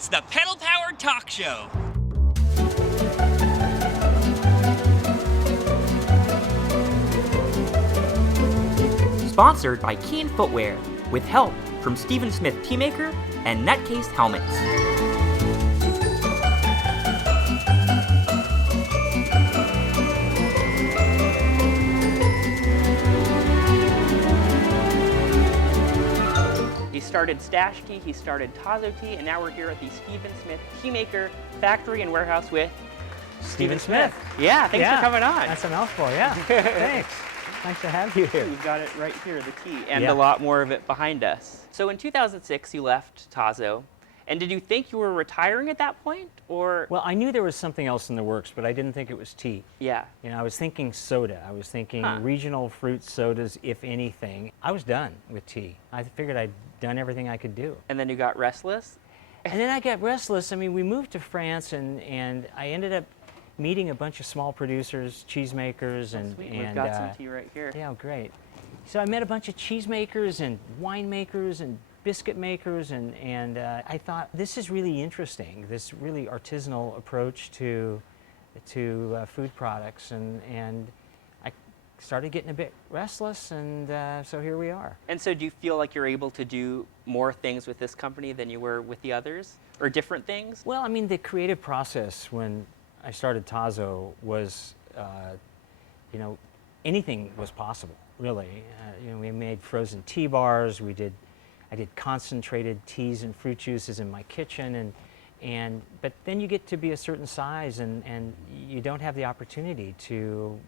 It's the Pedal Powered Talk Show. Sponsored by Keen Footwear, with help from Steven Smith Teamaker and Nutcase Helmets. He started Stash Tea, he started Tazo Tea, and now we're here at the Steven Smith Teamaker factory and warehouse with Steven Smith. Yeah, thanks for coming on. That's a mouthful, yeah. Thanks. Nice to have you here. We've got it right here, the tea, and a lot more of it behind us. So in 2006, you left Tazo, and did you think you were retiring at that point, or? Well, I knew there was something else in the works, but I didn't think it was tea. Yeah. You know, I was thinking soda. I was thinking regional fruit sodas, if anything. I was done with tea. I figured I'd done everything I could do. And then you got restless? And then I got restless. I mean, we moved to France, and I ended up meeting a bunch of small producers, cheesemakers, and we've got some tea right here. Yeah, great. So I met a bunch of cheesemakers and winemakers and biscuit makers, and I thought, this is really interesting, this really artisanal approach to food products, and I started getting a bit restless, and so here we are. And so do you feel like you're able to do more things with this company than you were with the others, or different things? Well, I mean, the creative process when I started Tazo was, you know, anything was possible, really. You know, we made frozen tea bars. I did concentrated teas and fruit juices in my kitchen, but then you get to be a certain size, and you don't have the opportunity to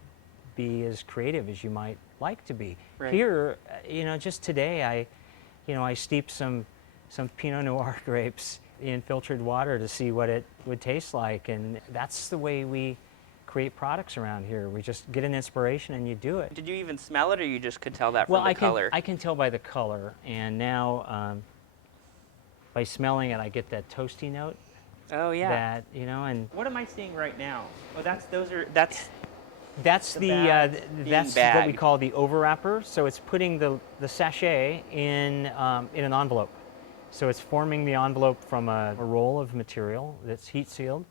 be as creative as you might like to be. Right. Here, you know, just today, I steeped some Pinot Noir grapes in filtered water to see what it would taste like, and that's the way we create products around here. We just get an inspiration and you do it. Did you even smell it, or you just could tell that from the color? I can tell by the color, and now by smelling it, I get that toasty note. Oh yeah. That, you know, and what am I seeing right now? Oh, that's that's bagged. what we call the over wrapper. So it's putting the sachet in an envelope. So it's forming the envelope from a roll of material that's heat sealed,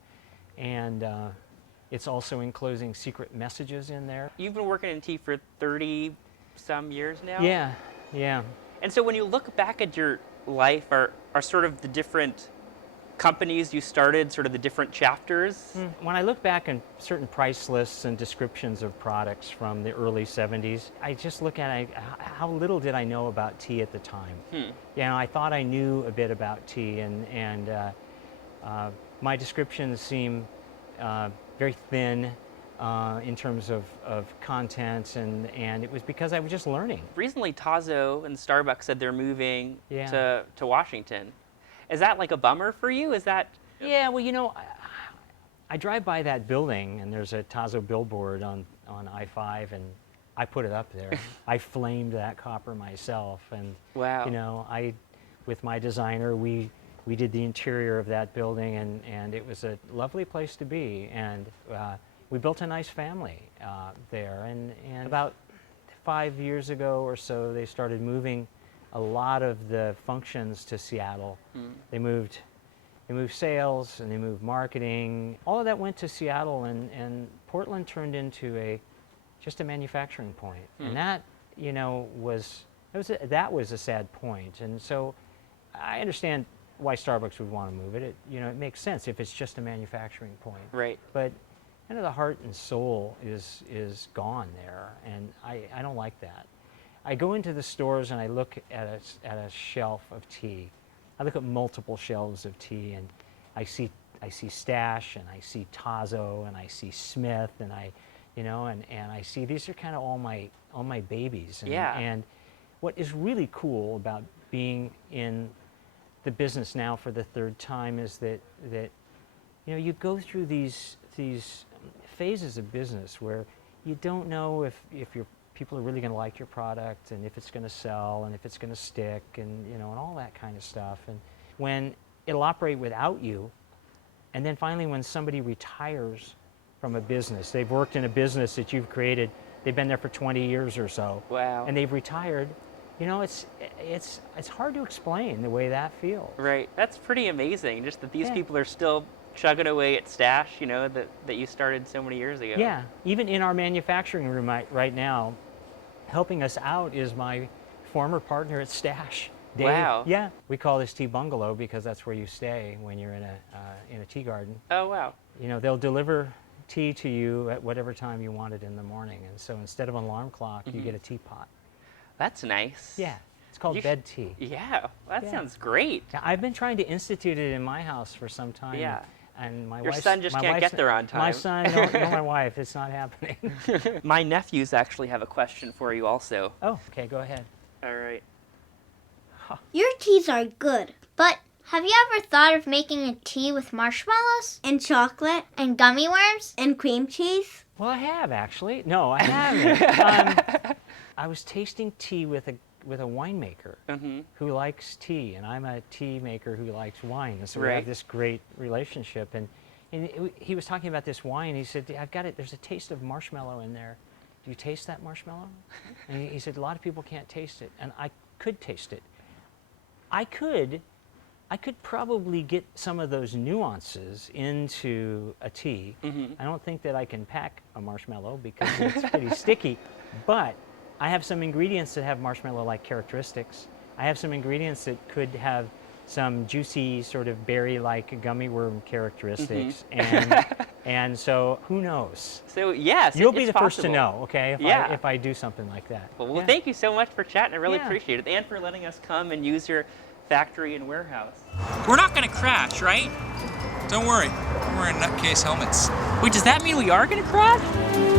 and it's also enclosing secret messages in there. You've been working in tea for 30-some years now? Yeah, yeah. And so when you look back at your life, are sort of the different companies you started, sort of the different chapters? When I look back on certain price lists and descriptions of products from the early 70s, I just look at how little did I know about tea at the time. You know, I thought I knew a bit about tea, and my descriptions seem very thin in terms of content, and it was because I was just learning. Recently, Tazo and Starbucks said they're moving to Washington. Is that like a bummer for you? Is that? Yeah, well, you know, I drive by that building, and there's a Tazo billboard on I-5, and I put it up there. I flamed that copper myself, and wow. You know, with my designer, we did the interior of that building, and it was a lovely place to be, and we built a nice family there, and about 5 years ago or so, they started moving a lot of the functions to Seattle. They moved sales, and they moved marketing. All of that went to Seattle, and Portland turned into just a manufacturing point. And that, you know, that was a sad point. And so I understand why Starbucks would want to move it. You know, it makes sense if it's just a manufacturing point. Right. But kind of the heart and soul is gone there, and I don't like that. I go into the stores and I look at a shelf of tea. I look at multiple shelves of tea, and I see Stash, and I see Tazo, and I see Smith, and I see these are kind of all my babies. And, and what is really cool about being in the business now for the third time is that you know, you go through these phases of business where you don't know if people are really going to like your product, and if it's going to sell, and if it's going to stick, and you know, and all that kind of stuff. And when it'll operate without you, and then finally when somebody retires from a business, they've worked in a business that you've created, they've been there for 20 years or so, wow, and they've retired, You know, it's hard to explain the way that feels. Right. That's pretty amazing. Just that these Yeah. people are still chugging away at Stash, you know, that you started so many years ago. Yeah, even in our manufacturing room right now, helping us out is my former partner at Stash. Dave. Wow. Yeah, we call this tea bungalow because that's where you stay when you're in a tea garden. Oh, wow. You know, they'll deliver tea to you at whatever time you want it in the morning, and so instead of an alarm clock, you get a teapot. That's nice. Yeah, it's called bed tea. Yeah, that Yeah. sounds great. Now, I've been trying to institute it in my house for some time. Yeah. And my Your wife's- son just my can't wife's- get there on time. My son, no, my wife, it's not happening. My nephews actually have a question for you also. Oh, okay, go ahead. All right. Your teas are good, but have you ever thought of making a tea with marshmallows And chocolate and gummy worms? and cream cheese. Well, I have actually. No, I haven't. I was tasting tea with a winemaker who likes tea, and I'm a tea maker who likes wine, and so we Right. have this great relationship. And he was talking about this wine. He said, "I've got it. There's a taste of marshmallow in there. Do you taste that marshmallow?" And he said, "A lot of people can't taste it," and I could taste it. I could probably get some of those nuances into a tea. I don't think that I can pack a marshmallow because it's pretty sticky, but I have some ingredients that have marshmallow-like characteristics. I have some ingredients that could have some juicy sort of berry-like gummy worm characteristics, and so who knows? So yes, You'll be it's the first to possible. know, okay? If I do something like that. Well, Yeah. thank you so much for chatting. I really Yeah. appreciate it, and for letting us come and use your factory and warehouse. We're not gonna crash, right? Don't worry, we're wearing nutcase helmets. Wait, does that mean we are gonna crash?